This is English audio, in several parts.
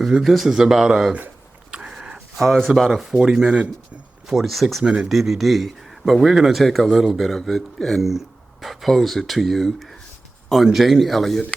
This is about it's about a 40-minute, 46-minute DVD, but we're going to take a little bit of it and pose it to you on Jane Elliott.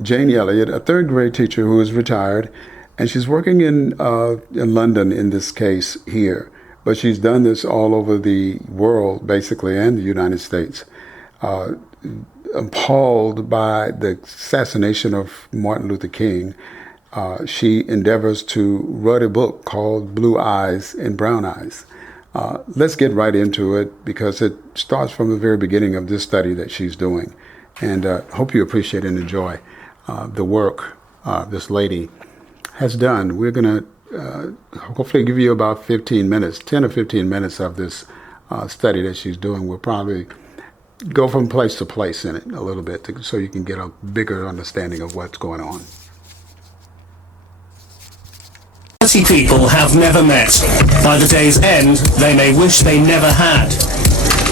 Jane Elliott, a third grade teacher who is retired, and she's working in London in this case here, but she's done this all over the world, basically, and the United States. Appalled by the assassination of Martin Luther King, she endeavors to write a book called Blue Eyes and Brown Eyes. Let's get right into it because it starts from the very beginning of this study that she's doing. And hope you appreciate and enjoy the work this lady has done. We're going to hopefully give you about 15 minutes, 10 or 15 minutes of this study that she's doing. We'll probably go from place to place in it a little bit so you can get a bigger understanding of what's going on. 30 people have never met. By the day's end, they may wish they never had.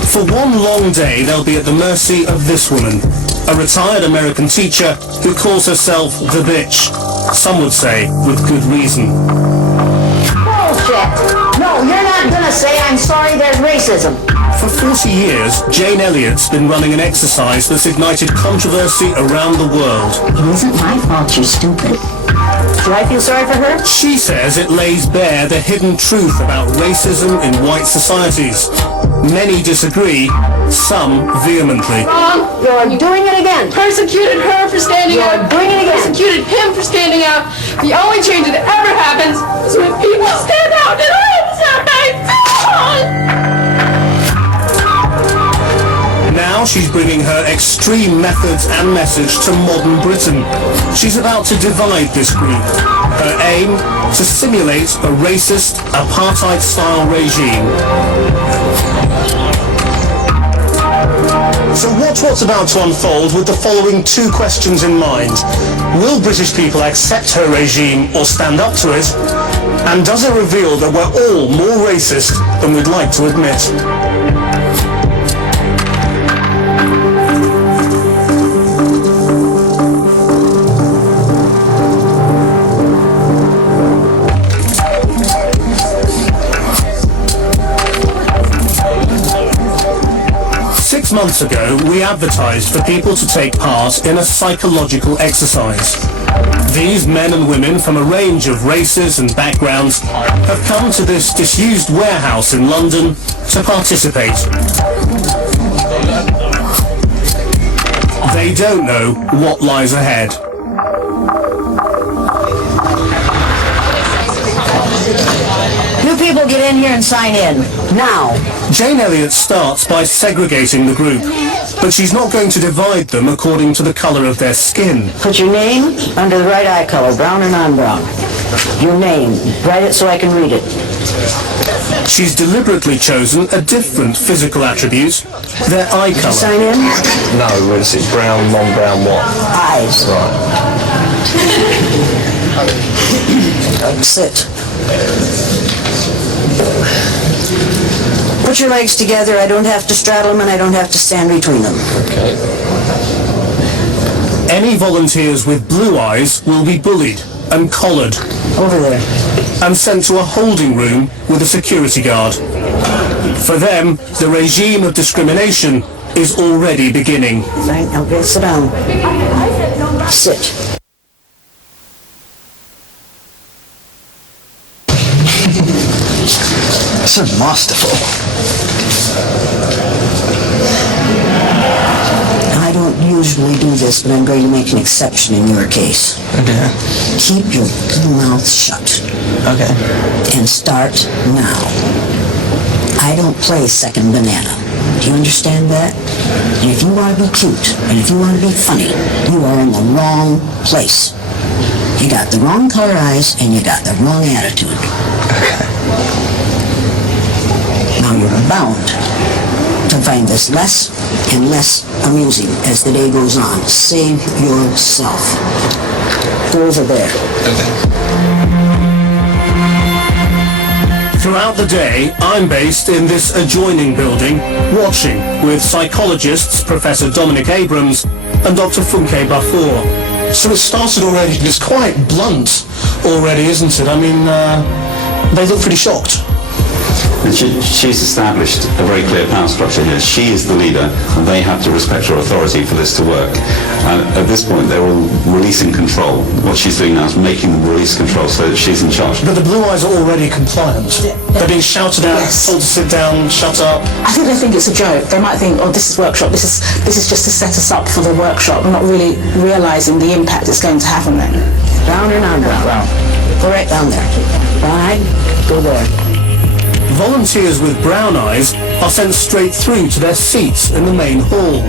For one long day, they'll be at the mercy of this woman, a retired American teacher who calls herself the bitch. Some would say with good reason. Bullshit! No, you're not gonna say I'm sorry there's racism. For 40 years, Jane Elliott's been running an exercise that's ignited controversy around the world. It isn't my fault you're stupid. Should I feel sorry for her? She says it lays bare the hidden truth about racism in white societies. Many disagree, some vehemently. Wrong! You're doing it again! Persecuted her for standing out. You're doing it again! Persecuted him for standing out. The only change that ever happens is when people stand out and I Now she's bringing her extreme methods and message to modern Britain. She's about to divide this group. Her aim, to simulate a racist, apartheid-style regime. So watch what's about to unfold with the following two questions in mind. Will British people accept her regime or stand up to it? And does it reveal that we're all more racist than we'd like to admit? 6 months ago, we advertised for people to take part in a psychological exercise. These men and women from a range of races and backgrounds have come to this disused warehouse in London to participate. They don't know what lies ahead. You people get in here and sign in. Now. Jane Elliott starts by segregating the group, but she's not going to divide them according to the colour of their skin. Put your name under the right eye color, brown or non-brown. Your name. Write it so I can read it. She's deliberately chosen a different physical attribute, their eye colour. Sign in? No, what is it? Brown, non-brown, what? Eyes. Right. Sit. Put your legs together. I don't have to straddle them and I don't have to stand between them. Okay. Any volunteers with blue eyes will be bullied and collared. Over there. And sent to a holding room with a security guard. For them, the regime of discrimination is already beginning. Right, okay, sit down. Sit. So masterful. I don't usually do this, but I'm going to make an exception in your case. Okay. Keep your mouth shut. Okay. And start now. I don't play second banana. Do you understand that? And if you want to be cute, and if you want to be funny, you are in the wrong place. You got the wrong color eyes, and you got the wrong attitude. Okay. Now you're bound to find this less and less amusing as the day goes on. Save yourself. Go over there. Okay. Throughout the day, I'm based in this adjoining building, watching with psychologists Professor Dominic Abrams and Dr. Funke Bafour. So it started already, it's quite blunt already, isn't it? I mean, they look pretty shocked. And she's established a very clear power structure here. She is the leader, and they have to respect her authority for this to work. At this point, they're all releasing control. What she's doing now is making them release control so that she's in charge. But the Blue Eyes are already compliant. They're being shouted at, told to sit down, shut up. I think they think it's a joke. They might think, oh, this is workshop. This is just to set us up for the workshop, not really realising the impact it's going to have on them. Brown or non-brown? Brown. Go right down there. Right, go there. Volunteers with brown eyes are sent straight through to their seats in the main hall.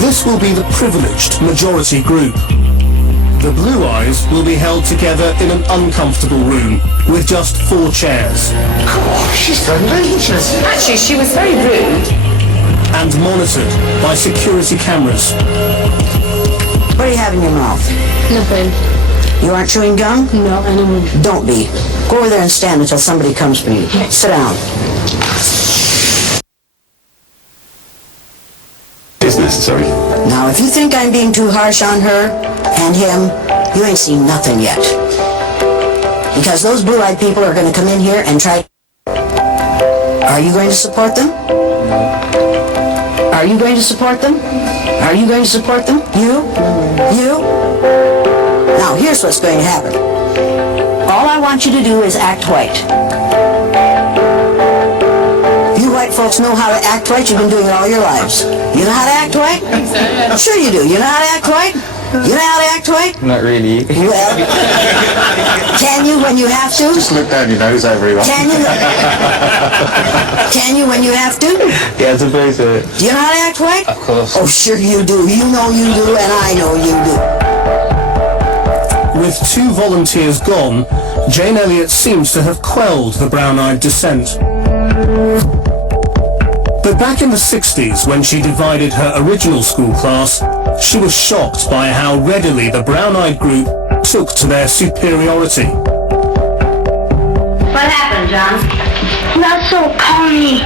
This will be the privileged majority group. The Blue Eyes will be held together in an uncomfortable room with just 4 chairs. Oh, she's outrageous. Actually, she was very rude. And monitored by security cameras. What do you have in your mouth? Nothing. You aren't chewing gum? No, I don't. Don't be. Go over there and stand until somebody comes for you. Sit down. It's necessary. Now, if you think I'm being too harsh on her and him, you ain't seen nothing yet. Because those blue-eyed people are going to come in here and try... Are you going to support them? Are you going to support them? Are you going to support them? You? You? Now, here's what's going to happen. All I want you to do is act white. You white folks know how to act white. You've been doing it all your lives. You know how to act white? Sure you do. You know how to act white? You know how to act white? Not really. Well, can you when you have to? Just look down your nose everyone. Can you? Can you when you have to? Yeah, it's a bit Do you know how to act white? Of course. Oh, sure you do. You know you do, and I know you do. With 2 volunteers gone, Jane Elliott seems to have quelled the brown-eyed dissent. But back in the 60s, when she divided her original school class, she was shocked by how readily the brown-eyed group took to their superiority. What happened, John? Russell called me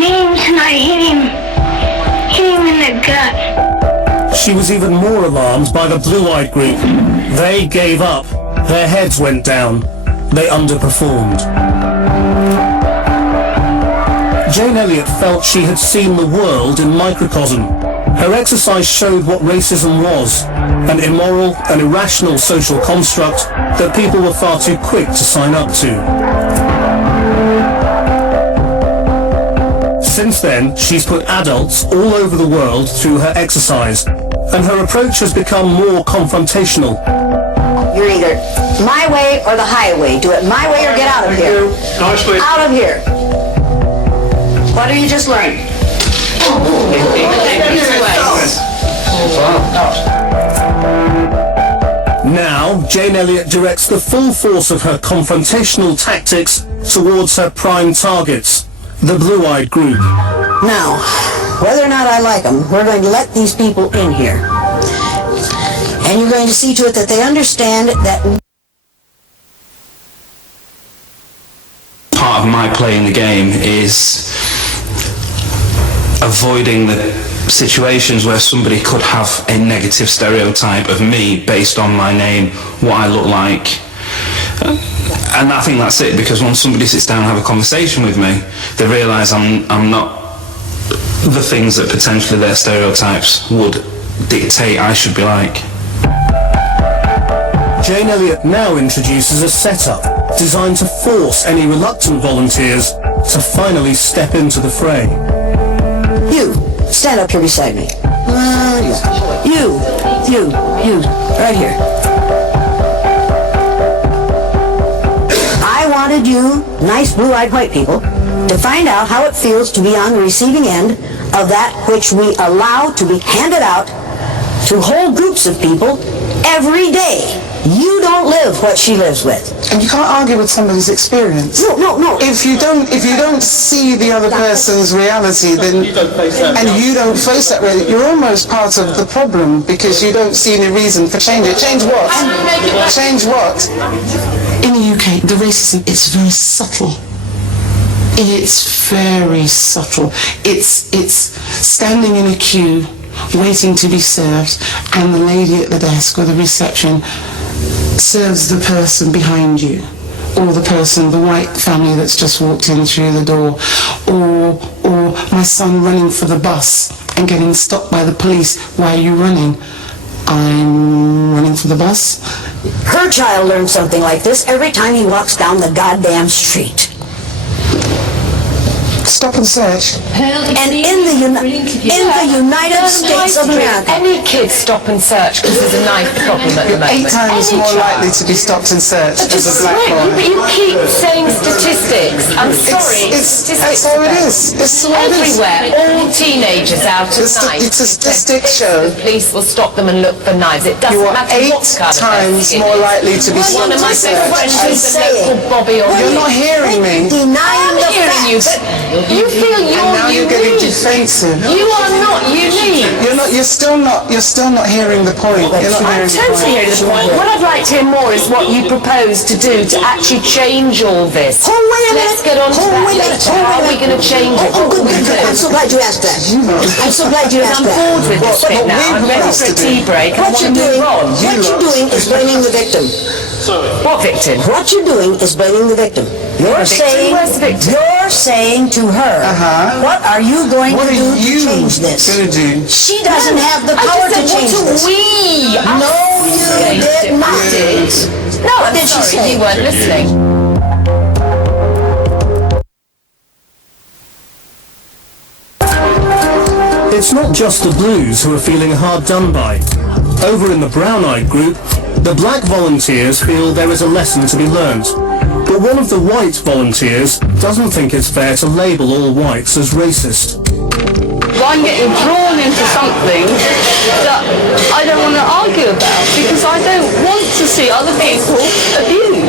names and I hit him in the gut. She was even more alarmed by the blue-eyed group. They gave up. Their heads went down. They underperformed. Jane Elliott felt she had seen the world in microcosm. Her exercise showed what racism was, an immoral and irrational social construct that people were far too quick to sign up to. Since then, she's put adults all over the world through her exercise, and her approach has become more confrontational. You're either my way or the highway. Do it my way or get out of here. Out of here. What have you just learned? Now, Jane Elliott directs the full force of her confrontational tactics towards her prime targets, the blue-eyed group. Now, whether or not I like them, we're going to let these people in here. And you're going to see to it that they understand that... Part of my playing the game is avoiding the situations where somebody could have a negative stereotype of me based on my name, what I look like. And I think that's it, because once somebody sits down and have a conversation with me, they realise I'm not the things that potentially their stereotypes would dictate I should be like. Jane Elliott now introduces a setup designed to force any reluctant volunteers to finally step into the fray. You, stand up here beside me. You, right here. I wanted you, nice blue-eyed white people, to find out how it feels to be on the receiving end of that which we allow to be handed out to whole groups of people every day. You don't live what she lives with. And you can't argue with somebody's experience. No. If you don't see the other person's reality, then and you don't face that reality, you're almost part of the problem, because you don't see any reason for change it. Change what? Change what? In the UK, the racism is very subtle. It's very subtle. It's standing in a queue waiting to be served, and the lady at the desk or the reception serves the person behind you, or the person, the white family that's just walked in through the door, or my son running for the bus and getting stopped by the police. Why are you running? I'm running for the bus. Her child learns something like this every time he walks down the goddamn street. Stop and search. And in the United States of America. Any kid stop and search because there's a knife problem at the moment. 8 times more likely to be stopped and searched as a black boy. But you keep saying statistics. I'm sorry. That's all it is. It's all it is. Everywhere, all teenagers out at night. It's a statistic show. The police will stop them and look for knives. It doesn't You are matter 8 what kind times of more likely to be One stopped of and my best friends searched. is a local Bobby or You're not hearing me. Denying the hearing you, facts. but you feel you're And now you're getting unique. defensive. You are not unique. You're still not hearing the point. You're not I'm hearing the totally point. hearing the point. What I'd like to hear more is what you propose to do to actually change all this. Oh, wait a minute. Let's get on to that later. How are we going to change it? Oh, What good, will we good, good. do? I'm so glad you asked that. I'm so glad you asked I'm that. bored with this bit now. I'm ready for a tea break. I What want you're to move on. doing is blaming the victim. What victim? What you're doing is blaming the victim. You're saying, Where's the victim? you're saying to her, what are you going What to are do to you change this? going to do? She doesn't have the I power just to said, change what this. do we? No, you did not. No, What I'm did she sorry, say? you weren't listening. It's not just the blues who are feeling hard done by. Over in the brown-eyed group, the black volunteers feel there is a lesson to be learned. But one of the white volunteers doesn't think it's fair to label all whites as racist. I'm getting drawn into something that I don't want to argue about because I don't want to see other people abused.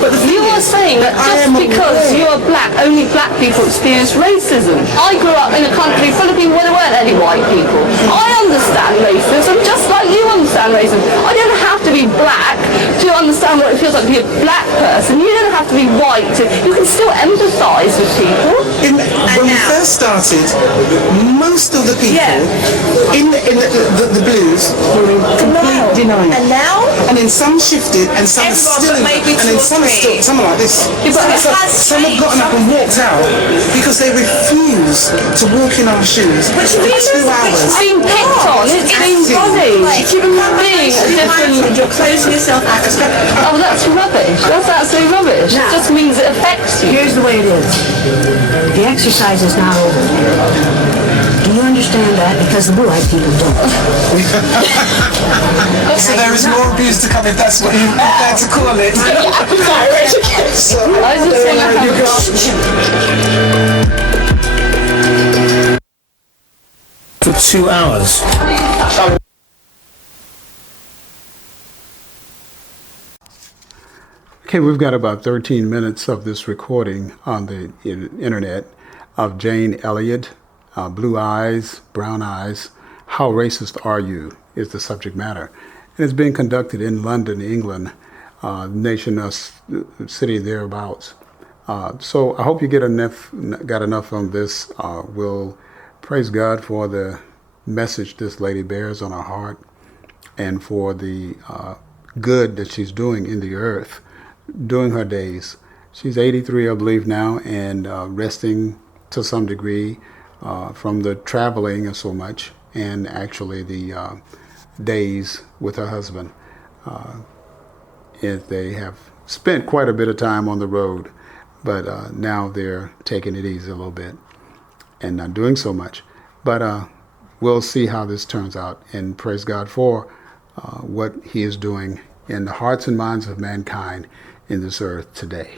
But you are saying that just because you are black, only black people experience racism. I grew up in a country full of people where there weren't any white people. I understand racism just like you understand racism. I don't have to be black to understand what it feels like to be a black person. You don't have to be white to. You can still empathise with people. When we first started, most of the people in the blues were in complete denial. And now? And then some shifted, and some are still in, and then some are still, some are like this. Some have gotten up and walked out because they refuse to walk in our shoes for 2 hours. It's being picked on, it's being bullied. Human being a different. You're closing yourself out. Oh, that's rubbish. That's absolutely rubbish. It just means it affects you. Here's the way it is. The exercise is now over. Do you understand that? Because the blue-eyed people don't. So there is more abuse to come if that's what you're prepared to call it. So, I just there want you For go. 2 hours. Okay, we've got about 13 minutes of this recording on the internet of Jane Elliott, Blue Eyes, Brown Eyes. How racist are you is the subject matter. And it's being conducted in London, England, city thereabouts. So I hope you got enough on this. We'll praise God for the message this lady bears on her heart and for the good that she's doing in the earth during her days. She's 83, I believe, now, and resting to some degree from the traveling and so much, and actually the days with her husband. They have spent quite a bit of time on the road, but now they're taking it easy a little bit and not doing so much. But we'll see how this turns out, and praise God for what he is doing in the hearts and minds of mankind in this earth today.